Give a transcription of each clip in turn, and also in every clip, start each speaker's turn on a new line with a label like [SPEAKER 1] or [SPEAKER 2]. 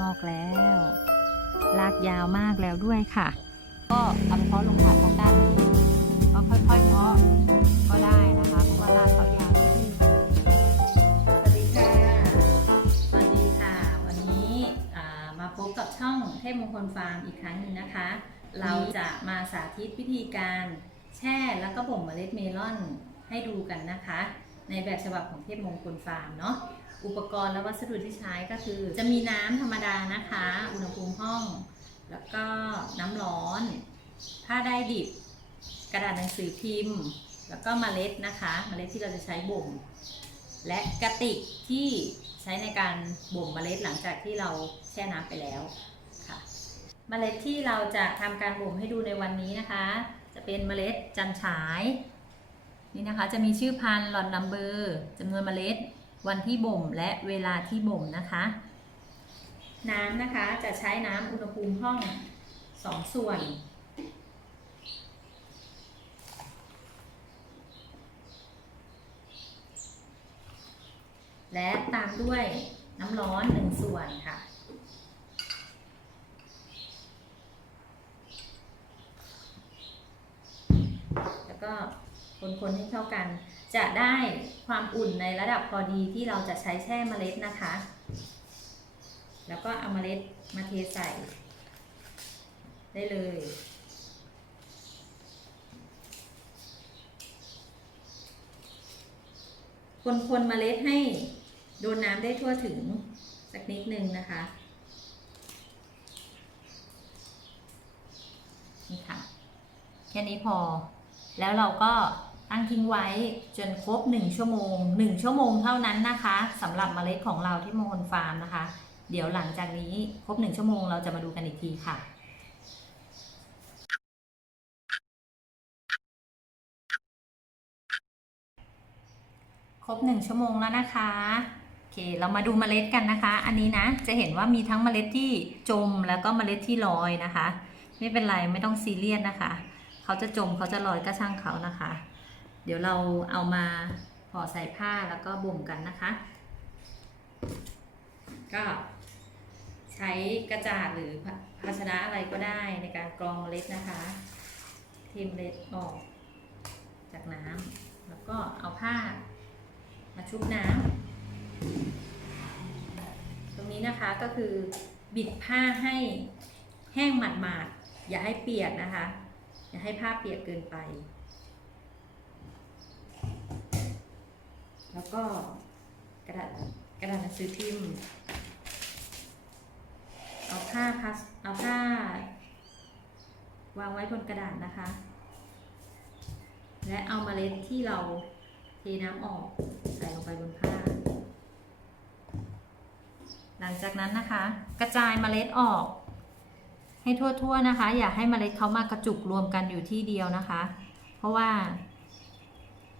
[SPEAKER 1] งอกแล้ว ลากยาวมากแล้วด้วยค่ะ ก็เอาไปเพาะลงถาดทางด้านนี้ก็ค่อยๆเพาะก็ได้นะคะเพราะว่ารากเขายาวนิดนึง
[SPEAKER 2] สวัสดีค่ะ สวัสดีค่ะ วันนี้มาพบกับช่องเทพมงคลฟาร์มอีกครั้งหนึ่งนะคะ เราจะมาสาธิตวิธีการแช่แล้วก็บ่มเมล็ดเมลอนให้ดูกันนะคะ ในแบบฉบับของเทพมงคลฟาร์มเนาะ อุปกรณ์และวัสดุที่ใช้ก็คือ จะมีน้ำธรรมดานะคะ อุณหภูมิห้อง แล้วก็น้ำร้อน ผ้าได้ดิบ กระดาษหนังสือพิมพ์ แล้วก็เมล็ดนะคะเมล็ดที่เราจะใช้บ่ม และกระติกที่ใช้ในการบ่มเมล็ดหลังจากที่เราแช่น้ำไปแล้วค่ะเมล็ดที่เราจะทำการบ่มให้ดูในวันนี้นะคะ จะเป็นเมล็ดจันฉายนี่นะคะจะมีชื่อพันธุ์หลอดนัมเบอร์จำนวนเมล็ด วันที่บ่มและเวลาที่บ่มนะคะ น้ำนะคะจะใช้น้ำอุณหภูมิห้องสองส่วนและตามด้วยน้ำร้อนหนึ่งส่วนค่ะ แล้วก็ คนให้เข้ากัน จะได้ความอุ่นในระดับพอดีที่เราจะใช้แช่เมล็ดนะคะ แล้วก็เอาเมล็ดมาเทใส่ ได้เลยคนคนๆเมล็ดให้โดนน้ำได้ทั่วถึงสักนิดนึงนะคะนี่ค่ะ แค่นี้พอ แล้วเราก็ ตั้งทิ้งไว้จนครบ 1 ชั่วโมง 1 ชั่วโมงเท่านั้นนะคะสำหรับเมล็ดของเราที่มงคลฟาร์มนะคะ เดี๋ยวหลังจากนี้ครบ 1 ชั่วโมงเราจะมาดูกันอีกทีค่ะครบ 1 ชั่วโมงแล้วนะคะโอเค เรามาดูเมล็ดกันนะคะ อันนี้นะจะเห็นว่ามีทั้งเมล็ดที่จมแล้วก็เมล็ดที่ลอยนะคะ ไม่เป็นไรไม่ต้องซีเรียสนะคะ เขาจะจมเขาจะลอยก็ช่างเขานะคะ เดี๋ยวเราเอามาห่อใส่ผ้าแล้วก็บ่มกันนะคะ ก็ใช้กระจาดหรือภาชนะอะไรก็ได้ในการกรองเมล็ดนะคะเทมเมล็ดออกจากน้ำแล้วก็เอาผ้ามาชุบน้ำตรงนี้นะคะก็คือบิดผ้าให้แห้งหมาดๆอย่าให้เปียกนะคะ อย่าให้ผ้าเปียกเกินไป แล้วก็กระดาษกระดาษหนังสือพิมพ์ เอาผ้าพัสเอาผ้าวางไว้บนกระดาษนะคะ และเอาเมล็ดที่เราเทน้ำออกใส่ลงไปบนผ้า หลังจากนั้นนะคะ กระจายเมล็ดออก ให้ทั่วๆนะคะ อย่าให้เมล็ดเขามากระจุกรวมกันอยู่ที่เดียวนะคะ เพราะว่า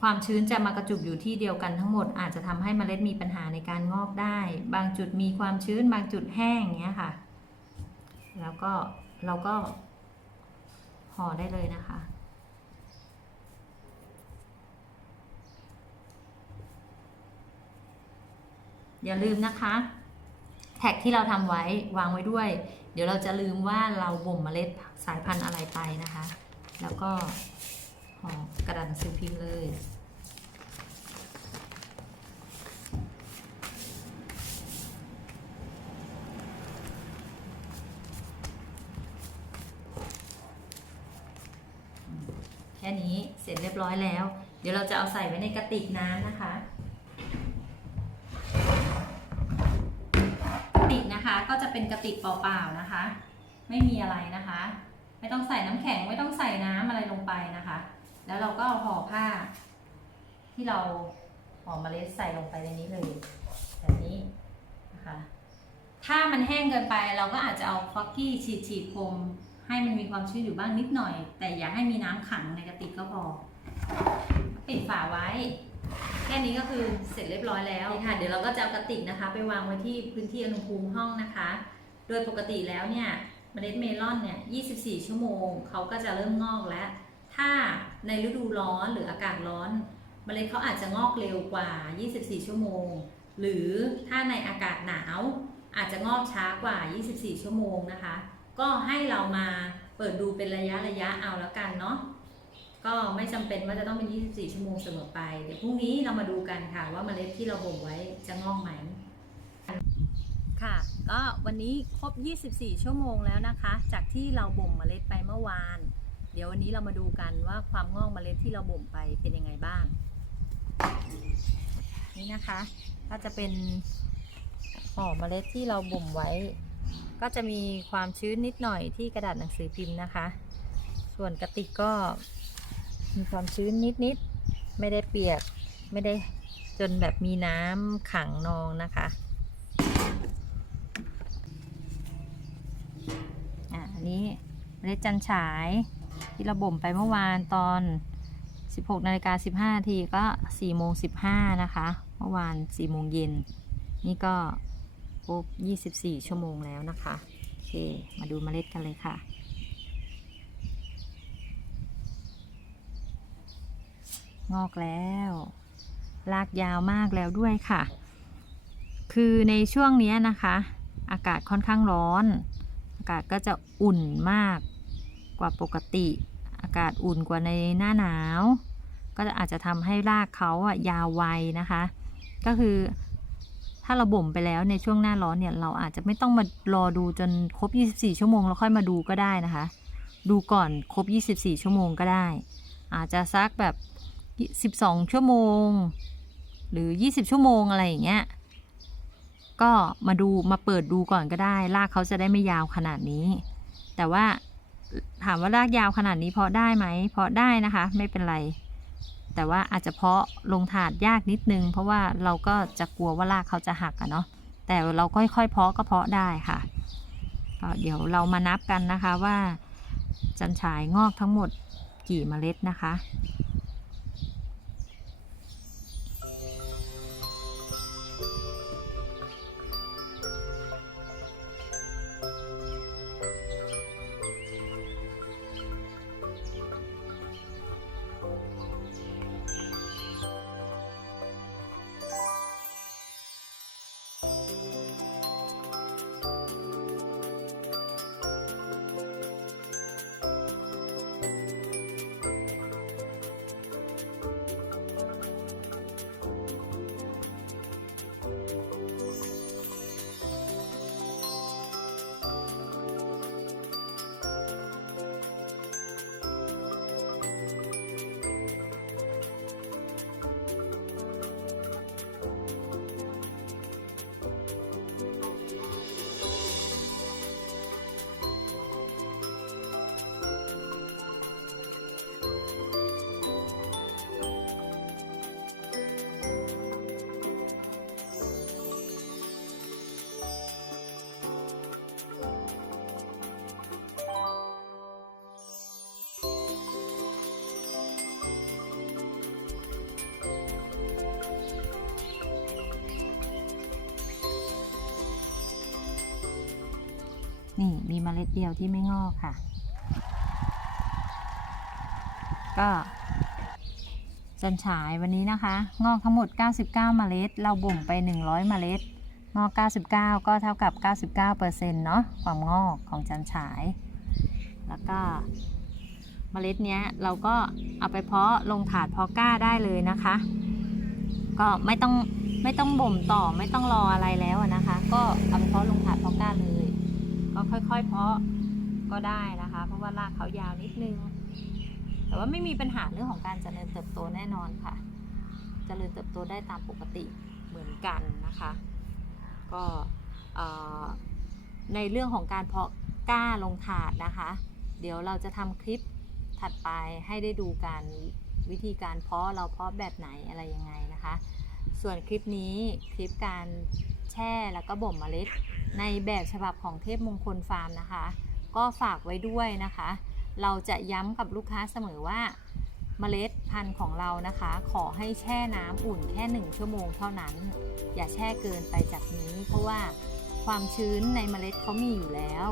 [SPEAKER 2] ความชื้นจะมากระจุกอยู่ที่เดียวกันทั้งหมด อาจจะทำให้เมล็ดมีปัญหาในการงอกได้ บางจุดมีความชื้น บางจุดแห้งอย่างเงี้ยค่ะ แล้วก็เราก็ห่อได้เลยนะคะ อย่าลืมนะคะ แท็กที่เราทำไว้วางไว้ด้วย เดี๋ยวเราจะลืมว่าเราบ่มเมล็ดสายพันธุ์อะไรไปนะคะ แล้วก็ อกระดาษหนังสือพิมพ์เลยแค่นี้เสร็จเรียบร้อยแล้ว เดี๋ยวเราจะเอาใส่ไว้ในกระติกน้ำนะคะ กระติกนะคะก็จะเป็นกระติกเปล่าๆนะคะ ไม่มีอะไรนะคะ ไม่ต้องใส่น้ำแข็งไม่ต้องใส่น้ำอะไรลงไปนะคะ แล้วเราก็เอาห่อผ้า ที่เราห่อเมล็ดใส่ลงไปในนี้เลย แบบนี้นะคะถ้ามันแห้งเกินไปเราก็อาจจะเอาฟอกกี้ฉีดฉีดๆพรมให้มันมีความชื้นอยู่บ้างนิดหน่อย แต่อย่าให้มีน้ำขังในกระติกก็พอปิดฝาไว้ แค่นี้ก็คือเสร็จเรียบร้อยแล้วค่ะ เดี๋ยวเราก็จะเอากระติกนะคะ ไปวางไว้ที่พื้นที่อุณหภูมิห้องนะคะ โดยปกติแล้วเนี่ยเมล็ดเมลอนเนี่ย 24 ชั่วโมงเขาก็จะเริ่มงอกแล้ว ถ้าในฤดูร้อนหรืออากาศร้อนเมล็ดเขาอาจจะงอกเร็วกว่า 24 ชั่วโมง หรือถ้าในอากาศหนาวอาจจะงอกช้ากว่า 24 ชั่วโมงนะคะ ก็ให้เรามาเปิดดูเป็นระยะระยะเอาแล้วกันเนาะ ก็ไม่จำเป็นว่าจะต้องเป็น 24 ชั่วโมงเสมอไป เดี๋ยวพรุ่งนี้เรามาดูกันค่ะว่าเมล็ดที่เราบ่มไว้จะงอกไหม ค่ะ ก็วันนี้ครบ 24 ชั่วโมงแล้วนะคะ จากที่เราบ่มเมล็ดไปเมื่อวาน ดี๋ยววันนี้เรามาดูกันว่าความงอกเมล็ดที่เราบ่มไปเป็นยังไงบ้าง นี่นะคะก็จะเป็นห่อเมล็ดที่เราบ่มไว้ ก็จะมีความชื้นนิดหน่อยที่กระดาษหนังสือพิมพ์นะคะ ส่วนกระติกก็มีความชื้นนิดๆไม่ได้เปียกไม่ได้จนแบบมีน้ำขังนองนะคะอะอันนี้เมล็ดจันฉาย ที่เราบ่มไปเมื่อวานตอน 16นาฬิกา15นาทีก็4โมง15นะคะ เมื่อวาน4โมงเย็น นี่ก็ครบ24 ชั่วโมงแล้วนะคะโอเคมาดูเมล็ดกันเลยค่ะงอกแล้วลากยาวมากแล้วด้วยค่ะ คือในช่วงนี้นะคะ อากาศค่อนข้างร้อน อากาศก็จะอุ่นมากกว่าปกติ อากาศอุ่นกว่าในหน้าหนาว ก็อาจจะทำให้รากเขาอะยาวไวนะคะ ก็คือถ้าเราบ่มไปแล้วในช่วงหน้าร้อนเนี่ยเราอาจจะไม่ต้องมารอดูจนครบ 24 ชั่วโมงแล้วค่อยมาดูก็ได้นะคะ ดูก่อนครบ 24 ชั่วโมงก็ได้ อาจจะซักแบบ 12 ชั่วโมง หรือ 20 ชั่วโมงอะไรอย่างเงี้ยก็มาดูมาเปิดดูก่อนก็ได้รากเขาจะได้ไม่ยาวขนาดนี้ แต่ว่า ถามว่ารากยาวขนาดนี้เพาะได้ไหมเพาะได้นะคะ ไม่เป็นไร แต่ว่าอาจจะเพาะลงถาดยากนิดนึง เพราะว่าเราก็จะกลัวว่ารากเขาจะหักอะเนาะแต่เราค่อยๆเพาะก็เพาะได้ค่ะก็เดี๋ยวเรามานับกันนะคะว่า จันฉายงอกทั้งหมดกี่เมล็ดนะคะ นี่มีเมล็ดเดียวที่ไม่งอกค่ะ ก็จันฉายวันนี้นะคะ งอกทั้งหมด 99 เมล็ด เราบ่มไป 100 เมล็ด งอก 99 ก็เท่ากับ 99%เซ็นต์เนาะความงอกของจันฉาย แล้วก็เมล็ดเนี้ยเราก็เอาไปเพาะลงถาดเพาะก้าได้เลยนะคะ ก็ไม่ต้องไม่ต้องบ่มต่อไม่ต้องรออะไรแล้วนะคะ ก็เอาไปเพาะลงถาดเพาะก้าเลย ก็ค่อยๆ เพาะก็ได้นะคะ เพราะว่ารากเขายาวนิดนึง แต่ว่าไม่มีปัญหาเรื่องของการเจริญเติบโตแน่นอนค่ะ เจริญเติบโตได้ตามปกติเหมือนกันนะคะ ก็ในเรื่องของการเพาะกล้าลงถาดนะคะ เดี๋ยวเราจะทำคลิปถัดไปให้ได้ดูกันวิธีการเพาะเราเพาะแบบไหนอะไรยังไงนะคะ ส่วนคลิปนี้คลิปการแช่แล้วก็บ่มเมล็ด ในแบบฉบับของเทพมงคลฟาร์มนะคะ ก็ฝากไว้ด้วยนะคะ เราจะย้ำกับลูกค้าเสมอว่าเมล็ดพันธุ์ของเรานะคะ ขอให้แช่น้ำอุ่นแค่ 1 ชั่วโมงเท่านั้น อย่าแช่เกินไปจากนี้ เพราะว่าความชื้นในเมล็ดเขามีอยู่แล้ว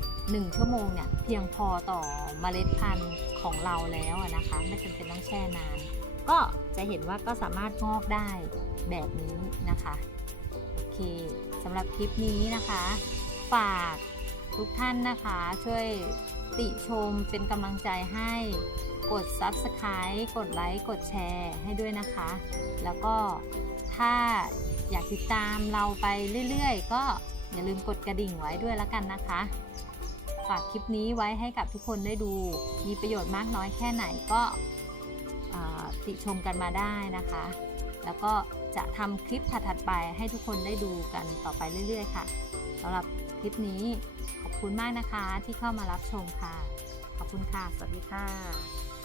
[SPEAKER 2] 1 ชั่วโมงเนี่ยเพียงพอต่อเมล็ดพันธุ์ของเราแล้วนะคะ ไม่จำเป็นต้องแช่นาน ก็จะเห็นว่าก็สามารถงอกได้แบบนี้นะคะ เค
[SPEAKER 1] สำหรับคลิปนี้นะคะ ฝากทุกท่านนะคะ ช่วยติชมเป็นกำลังใจให้กด Subscribe กดไลค์กดแชร์ให้ด้วยนะคะ แล้วก็ถ้าอยากติดตามเราไปเรื่อยๆ ก็อย่าลืมกดกระดิ่งไว้ด้วยแล้วกันนะคะ ฝากคลิปนี้ไว้ให้กับทุกคนได้ดู มีประโยชน์มากน้อยแค่ไหนก็ติชมกันมาได้นะคะ แล้วก็ จะทำคลิปถัดๆไปให้ทุกคนได้ดูกันต่อไปเรื่อย ๆ ค่ะสำหรับคลิปนี้ขอบคุณมากนะคะที่เข้ามารับชมค่ะ ขอบคุณค่ะ สวัสดีค่ะ